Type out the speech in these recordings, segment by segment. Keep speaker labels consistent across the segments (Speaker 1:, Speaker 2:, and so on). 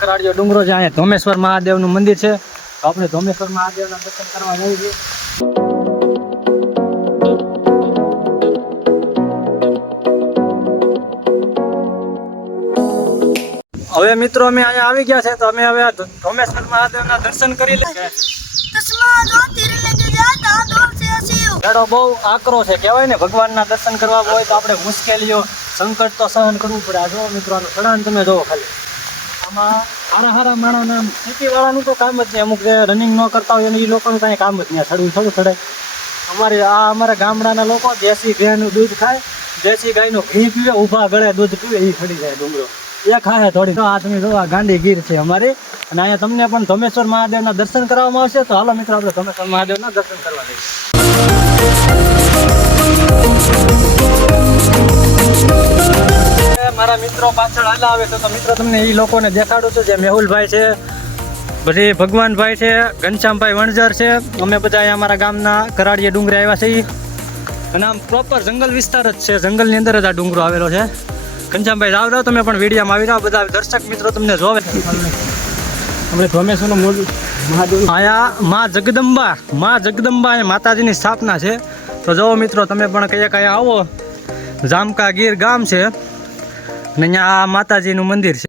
Speaker 1: કરાડિયો ડુંગરો છે અહીંયા ધોમેશ્વર મહાદેવનું મંદિર છે. તો આપણે ધોમેશ્વર મહાદેવના દર્શન કરવા જઈએ છીએ. હવે મિત્રો અમે અહીંયા આવી ગયા છે તો અમે હવે ધોમેશ્વર મહાદેવના દર્શન કરી લઈએ. બહુ આકરો છે કહેવાય ને ભગવાનના દર્શન કરવા હોય તો આપણે મુશ્કેલીઓ સંકટ તો સહન કરવું પડે. આ જો મિત્રો આનું તમે જોવો ખાલી. આમાં હારા હારા માણસના સિટી વાળાનું તો કામ જ નહીં. અમુક રનિંગ ન કરતા હોય એને એ લોકોનું કાંઈ કામ જ નહીં. સડવું થોડું ચડાય અમારે આ અમારા ગામડાના લોકો દેશી ગાયનું દૂધ ખાય, દેશી ગાયનું ઘી પીવે, ઊભા ગળે દૂધ પીવે એ ચડી જાય ડુંગરો. એ ખાય થોડી. આ તમે ગાંડી ગીર છે અમારી. અને અહીંયા તમને પણ ધોમેશ્વર મહાદેવના દર્શન કરવામાં આવશે. તો હાલો મિત્રો, આપણે ધોમેશ્વર મહાદેવના દર્શન કરવા જઈએ. મારા મિત્રો પાછળ હાલા આવે છે તો મિત્રો તમને એ લોકોને દેખાડું છું. જે મેહુલભાઈ છે પછી ભગવાનભાઈ છે ઘનશ્યામભાઈ વણઝર છે. અમે બધા અહીંયા અમારા ગામના કરાડીએ ડુંગરે આવ્યા છીએ. અને આમ પ્રોપર જંગલ વિસ્તાર જ છે. જંગલની અંદર જ આ ડુંગરો આવેલો છે. ઘનશ્યામભાઈ રાવ રાવ તમે પણ વિડીયામાં આવી રહ્યા બધા દર્શક મિત્રો તમને જોવે. આપણે ધોમેશ્વરનું મૂળ અહીંયા મા જગદંબા મા જગદંબા એ માતાજીની સ્થાપના છે. તો જુઓ મિત્રો તમે પણ કયા કયા આવો. જામકા ગીર ગામ છે. અને અહીંયા માતાજીનું મંદિર છે.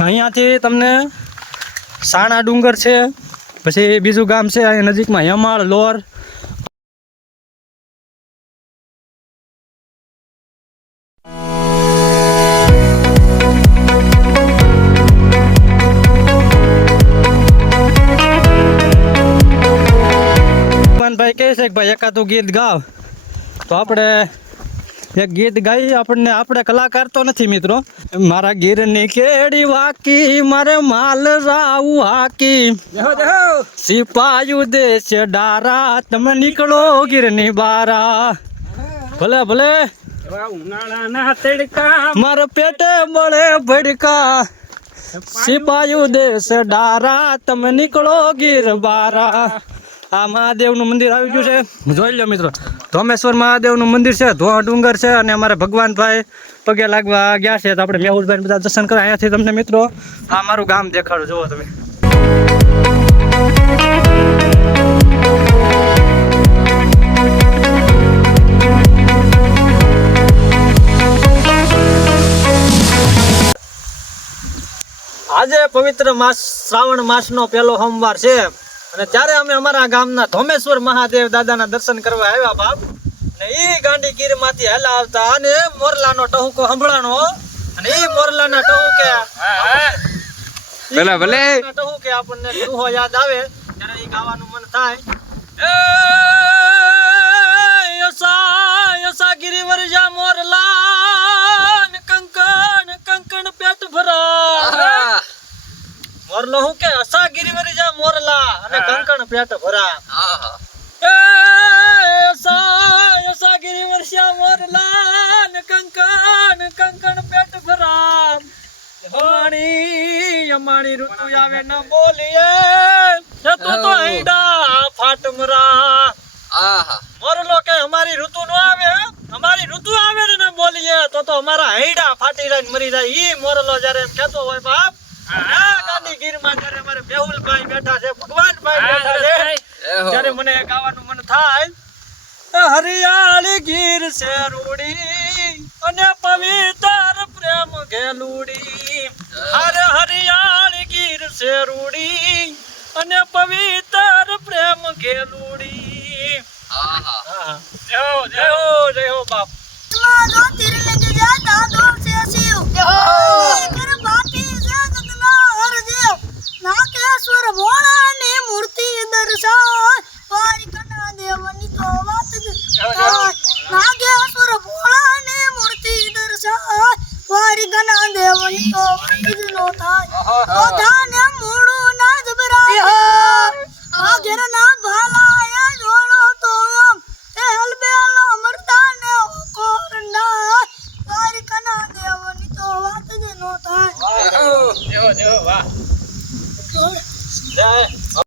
Speaker 1: અહીંયાથી તમને સાણા ડુંગર છે, પછી બીજું ગામ છે અહીંયા નજીકમાં યમાળ, લોર કહે છે કે ભાઈ એકાદું ગીત ગાવ. તો આપણે એક ગીત ગાઈ આપણને આપણે કલાકાર તો નથી મિત્રો. મારા ગીરની કેડી વાકી મારે માલ રાવ હાકી. સિપાયુ દેશ ડારા તમે નીકળો ગીરની બારા. ભલે ભલે.
Speaker 2: ઉનાળાના તડકા.
Speaker 1: મારા પેટે મળે ભડકા. સિપાયુ દેશ ડારા તમે નીકળો ગીર બારા. આ મહાદેવનું મંદિર આવી ગયું છે. જોઈ લો મિત્રો, ધોમેશ્વર મહાદેવનું મંદિર છે ધોવા ડુંગર છે અને અમારે ભગવાનભાઈ પગે લાગવા ગયા છે. તો આપણે મેહુલભાઈ બધા દર્શન કરવા અહીંયાથી તમને મિત્રો. આ મારું ગામ દેખાડો, જુઓ તમે. આજે પવિત્ર માસ, શ્રાવણ માસનો પહેલો સોમવાર છે. અને ત્યારે અમે અમારા ગામના ધોમેશ્વર મહાદેવ દાદાના દર્શન કરવા આવ્યા બાપ. અને એ ગાંડી ગીરમાંથી હેલા આવતા અને મોરલાનો ટહુકો સંભળાનો અને એ મોરલાના ટહુકે
Speaker 2: ભલે, ભલે.
Speaker 1: ટહુકે આપણને દુહો યાદ આવે ત્યારે એ ગાવાનું મન થાય. મોરલો હું કે અસા ગિરિવરી જા મોરલા અને કંકણ પેટ ભરા. એ અસા અસા ગિરિવર શ્યા મોરલા ને કંકણ કંકણ પેટ ભરા. અમાણી અમાણી ઋતુ આવે ન બોલીએ. એ તો તો હૈડા ફાટમરા મોરલો કે અમારી ઋતુ નો આવે અમારી ઋતુ આવે ને બોલીએ. તો તો અમારા હૈડા ફાટી જાય મરી જાય. ઈ મોરલો જ્યારે એમ કહેતો હોય બાપ આ ગાંધી ગીરમાં જ્યારે અમારે મેહુલભાઈ બેઠા છે ભગવાનભાઈ બેઠા છે ત્યારે મને ગાવાનું મન થાય હરિયાળી ગીર છે રૂડી અને પવિત્ર પ્રેમ ઘેલુડી હર હરિયાળી ગીર છે રૂડી અને પવિત્ર પ્રેમ ઘેલુડી. Oh.